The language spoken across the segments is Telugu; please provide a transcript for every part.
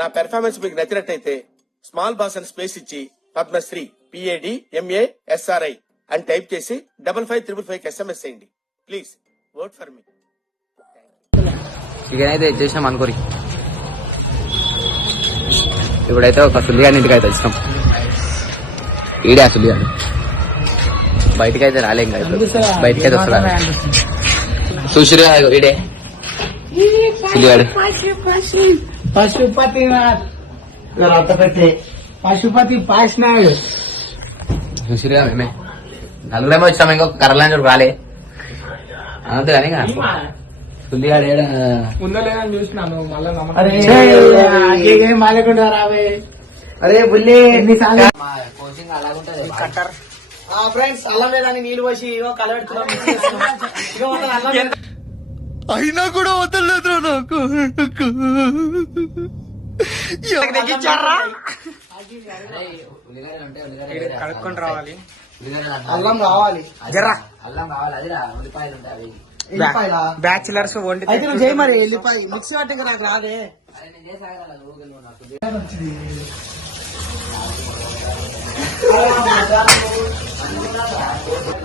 నా పెర్ఫార్మెన్స్ మీకు నచ్చినట్టయితే స్మాల్ బాస్ అని స్పేస్ ఇచ్చి పద్మశ్రీ PADMASRI అని టైప్ చేసి 5555 SMS చేయండి. Please vote for me. ఇకనైతే చేసినాం అనుకోరి. ఇప్పుడైతే ఒక సుల్లిగాని ఇంటికి అయితే వచ్చినాం. ఈడే సుల్లిగాని బయటకి అయితే రాలేం కదా, బయటకి అయితే వస్తున్నాడు చూసిరు ఈడే సుల్లిగాడు. పశుపతి పాసినాడు చూసిరుగా మేమే నలుగురేమో వచ్చాము, ఇంకొక కర్రలాంటి రాలే అంతే కానీ సుల్లిగాడు ఉందో లేదని చూసినాను. మళ్ళీ రావే. అరే బుల్లి కోచింగ్ అలాగుంటది. ఫ్రెండ్స్ అల్లం లేదని నీళ్ళు పోసి కలబెడుతున్నాం. అయినా కూడా వదలలేదు నాకు. కలుపుకొని రావాలి, అల్లం కావాలి, అల్లం కావాలి. అది ఉల్లిపాయలు ఉంటాయి. బ్యాచిలర్స్ వండి అయితే నువ్వు చేయి మరి. వెళ్ళిపోయి మిక్సీ పట్టి నాకు రాదే.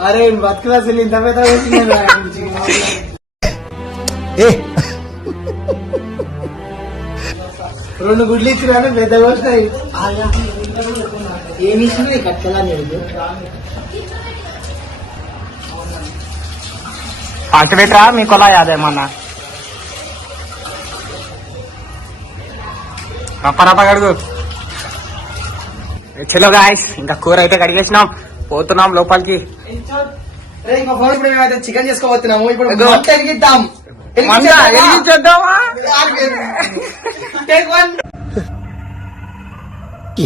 అరే బతుకులా చెల్లి ఇంత పెద్ద రెండు గుడ్లు ఇచ్చినా పెద్ద వస్తాయి. ఏమి ఇచ్చింది కట్టలా పాటబెట్టరా మీ కొలా యాదేమన్నా రప్ప కడుగు. చలో గాయ్స్, ఇంకా కూర అయితే కడిగేసినాం, పోతున్నాం లోపలికి. చికెన్ చేసుకోబోతున్నాము. ఇప్పుడు వెలిగిద్దాం.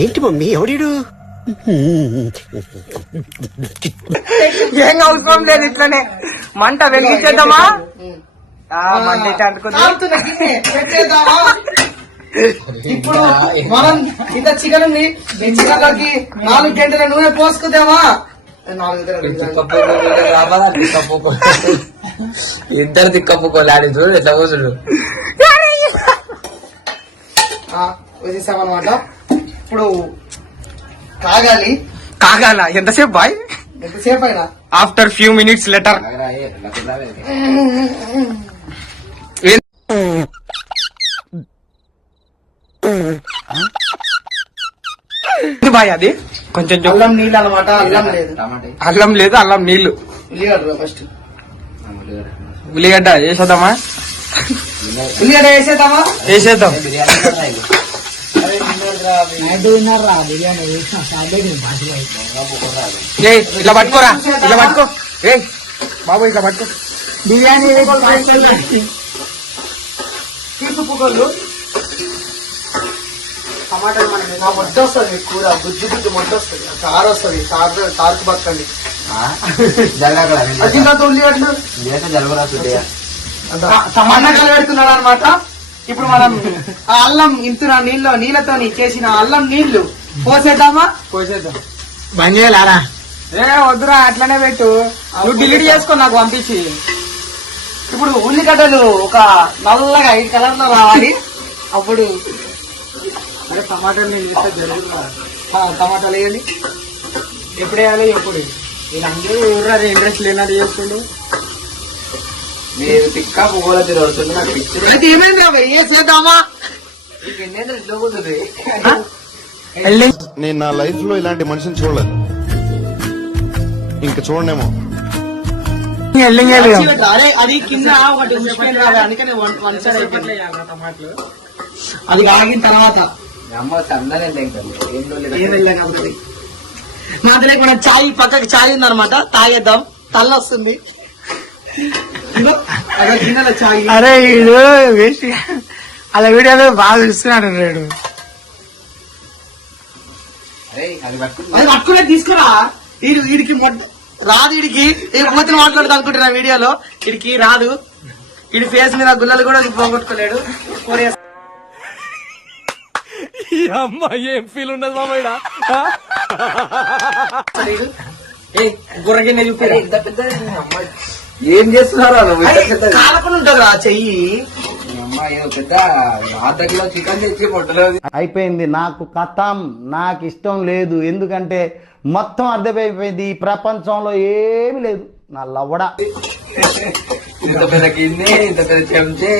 ఏంటి మమ్మీ ఎవడు? ఏం అవసరం లేదు, ఇట్లనే మంట వెలిగించేద్దామా? మంట అయితే అనుకుంది. ఇప్పుడు మనం ఇంత చికెన్ ఉంది, ఈ చికెన్ లోకి 4 గంటల నూనె పోసుకుందామా? ఇద్దరు తిక్కపోలే చూడు ఎట్లా కూర్చుడు వేసేసామన్నమాట. ఇప్పుడు కాగాల ఎంతసేపు బాయ్? ఎంతసేపు అయినా after few minutes later boy. అది కొంచెం అల్లం నీళ్ళు అనమాట. అల్లం లేదు, అల్లం నీళ్లు. ఫస్ట్ ఉల్లిగడ్డ వేసేద్దామా? ఉల్లిగడ్డ వేసేద్దాం. ఇట్లా పట్టుకోరా, ఇట్లా పట్టుకో. బాబు ఇట్లా పట్టుకో. బిర్యానీ తీసుకుపోగలరు. టమాటాలు మన మొట్ట వస్తుంది, కూర గుజ్జు గుజ్జు మొట్ట వస్తుంది, చారు వస్తుంది. చారుకు బతకండి. టమాటా కలబెడుతున్నాడు అనమాట. ఇప్పుడు మనం ఆ అల్లం ఇంతున్న నీళ్ళతో చేసిన అల్లం నీళ్లు పోసేద్దామా? పోసేద్దాం. బంద్ చేయాలా? వద్దురా, అట్లనే పెట్టు. నువ్వు డిలీట్ చేసుకో, నాకు పంపించి. ఇప్పుడు ఉల్లిగడ్డలు ఒక నల్లగా 5 కలర్ లో రావాలి. అప్పుడు టమాటాలు నేను వేస్తే జరుగుతున్నా. టమాటాలు వేయాలి. ఎప్పుడు వేయాలి? ఎప్పుడు? వీళ్ళందరూ ఎవరు ఇంట్రెస్ట్ లేనట్టు చేసుకుంటూ మీరు తిక్క పువ్వుల తిరుగుతుంది. నాకు పిక్చర్ అయితే ఏమైంది చేద్దామా? ఇంట్లో కూర్చుంది. నేను నా లైఫ్ లో ఇలాంటి మనిషిని చూడలేదు, ఇంకా చూడనేమో. అది కింద ఒకటి అందుకని టమాటాలు అది ఆగిన తర్వాత మాత్రమే కూడా చాయ్ పక్కకి చాయ్ ఉందనమాట. తాగేద్దాం, తల్ల వస్తుంది. చాయ్. అరే వీడు వేస్ట్ అలా వీడియో బాగా చూస్తున్నాడు. రేడు అది పట్టుకునే తీసుకురా. వీడికి రాదు, వీడికి మూతిని మాట్లాడుతూ అనుకుంటున్నా వీడియోలో. వీడికి రాదు. వీడి ఫేస్ మీద గుల్లలు కూడా పోగొట్టుకోలేడు. అమ్మాయి ఏం ఫీల్ ఉండదు మామయ్య. గుర్రగిన్నె చూపి ఏం చేస్తున్నారా నువ్వు? అరే, కాలకుండా ఉంటది రా చెయ్యి. ఏదో పెద్ద అర్ధ కిలో చికెన్ తెచ్చి పొట్టలేదు. అయిపోయింది నాకు కథం, నాకు ఇష్టం లేదు. ఎందుకంటే మొత్తం అర్థమైపోయింది, ఈ ప్రపంచంలో ఏమి లేదు. నా లవ్వడా ఇంత పెద్ద గిన్నె, ఇంత పెద్ద చెంచే.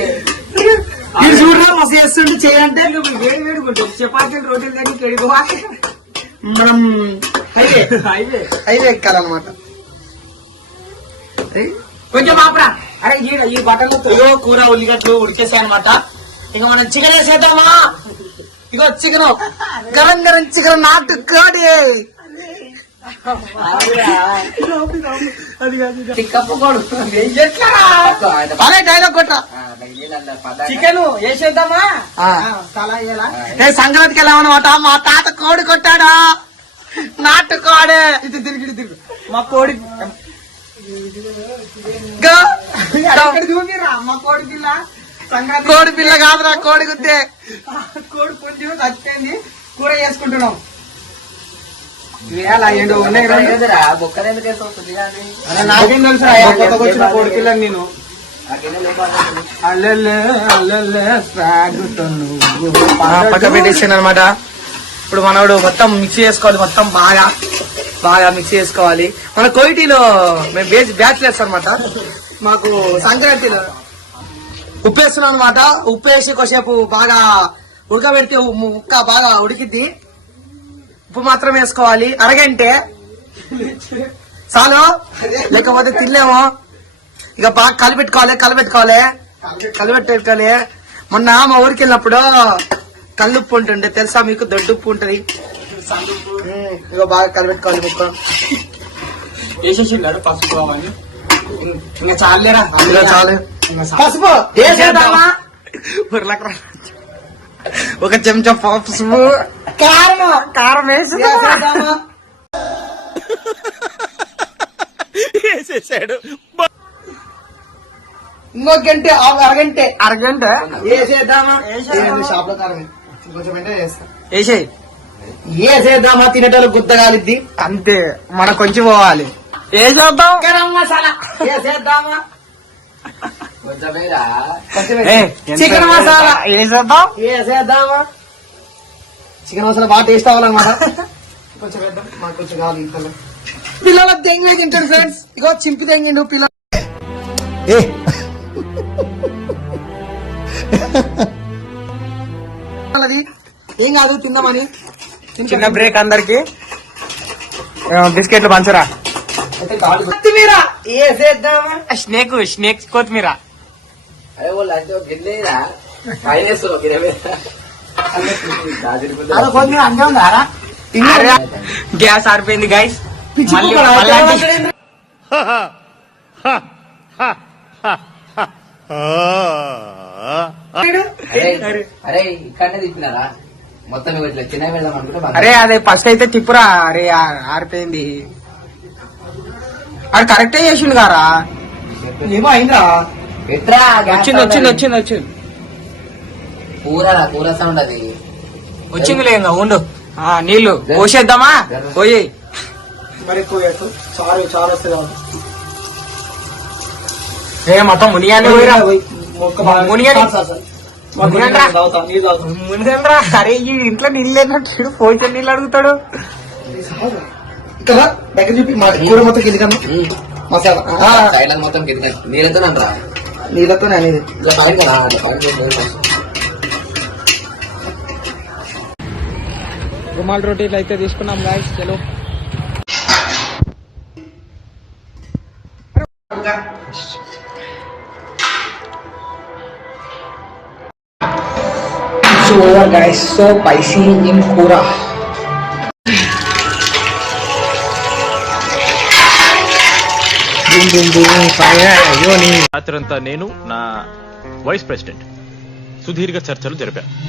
ఇది చూడరా మస్తు చేస్తుంటే చేయంటే వేడి వేడుకుంటుంది. చపాతీలు రోటీలు దగ్గరికి ఎడుగువా మనం హైవే ఎక్కాలన్నమాట. కొంచెం ఆపరా. అరే ఈ బట్టలు కూర ఉల్లిగడ్డలు ఉడికేసాయి అనమాట. ఇక మనం చికెన్ వేసేద్దామా? ఇగో చికెన్, గరం గరం చికెన్, నాటు కోడి. అరే డైలాగ్ కొట్ట. చికెన్ వేసేద్దామా? సంక్రాంతికి వెళ్ళామన్నమాట. మా తాత కోడి కొట్టాడా, నాటు కోడి. ఇది తిరిగి మా కోడి మా కోడి పిల్ల. కోడి పిల్ల కాదురా, కోడి గుద్దే. కోడి పుంజు చచ్చిపోయింది, కూర చేసుకుంటున్నాం. నాకేం తెలుసు కొత్తగా వచ్చిన కోడి పిల్లని నేను. పక్క పెట్టేసాను అనమాట. ఇప్పుడు మనోడు మొత్తం మిక్స్ చేసుకోవాలి, మొత్తం బాగా మిక్స్ చేసుకోవాలి. మన కోయిటీలో మేము బ్యాచిలర్స్ అనమాట. మాకు సంక్రాంతిలో ఉప్పు వేస్తున్నాం అనమాట. ఉప్పు వేసి కొద్దిసేపు బాగా ఉడకబెడితే ముక్క బాగా ఉడికిద్ది. ఉప్పు మాత్రం వేసుకోవాలి. అరగంటే చాలు, లేకపోతే తినలేము. ఇక బాగా కలిపెట్టుకోవాలి. మొన్న మా ఊరికి వెళ్ళినప్పుడు కల్లుప్పు ఉంటుండే తెలుసా మీకు? దొడ్డుప్పు ఉంటది. ఇక బాగా కలిపెట్టుకోవాలి. ముక్క వేసేసి పసుపు కావాలి. ఇంకా చాలేరా, అందులో చాలు. పసుపు వేసేద్దామా? ఒక చెంచా పసుపు, కారం వేసేద్దామా? వేసేసాడు. ఇంకో గంట, అరగంట వేసేద్దామా? షాప్ లో కారం కొంచెం వేసేద్దామా? తినేటోళ్ళు గుద్దగాలిద్ది అంతే. మనం కొంచెం పోవాలి. వేసేద్దాం. గరం మసాలా వేసేద్దామా? చికెన్ మసాలా వేసేద్దామా? చికెన్ మసాలా బాగా టేస్ట్ అవ్వాలన్నమాట. కొంచెం వేద్దాం, మాకు కొంచెం కావాలి. పిల్లల తెంగే తింటారు ఫ్రెండ్స్. ఇగో చింపి తెంగిండు పిల్లలు. ఏం కాదు, తిందామని. చిన్న బ్రేక్ అందరికి. బిస్కెట్లు పంచరా. కొత్తిమీర వేసేద్దామా? స్నేక్ కొత్తిమీర. అదే వాళ్ళు అంటే గిన్నెరా పైన కొత్తిమీర అంతే ఉందా? గ్యాస్ ఆరిపోయింది గైస్. అరే ఇక్కడనే తిప్పినారా మొత్తం? ఇట్లా చిన్న వెళ్దాం అనుకుంటే అరే అదే ఫస్ట్ అయితే తిప్పురా. అరే ఆరిపోయింది. అది కరెక్టే చేసిండు కారా. ఏమో అయిందా? వచ్చింది. కూర సౌండ్ అది వచ్చింది. లేదా ఉండు. నీళ్లు పోసేద్దామా? పోయి మరి చారు వస్తుంది. మొత్తం మునిగండ్రా. అరే ఈ ఇంట్లో నీళ్ళు లేనట్టు పోయితే నీళ్ళు అడుగుతాడు కదా. దగ్గర చూపి కూర మొత్తం కిందికన్నా మసాలా మొత్తం నీళ్ళతో అనేది. రుమాల్ రోటీలు అయితే తీసుకున్నాం గాయస్. చలో guys, so spicy in Kura. రాత్రంతా నేను నా వైస్ ప్రెసిడెంట్ సుదీర్ఘ చర్చలు జరిపాను.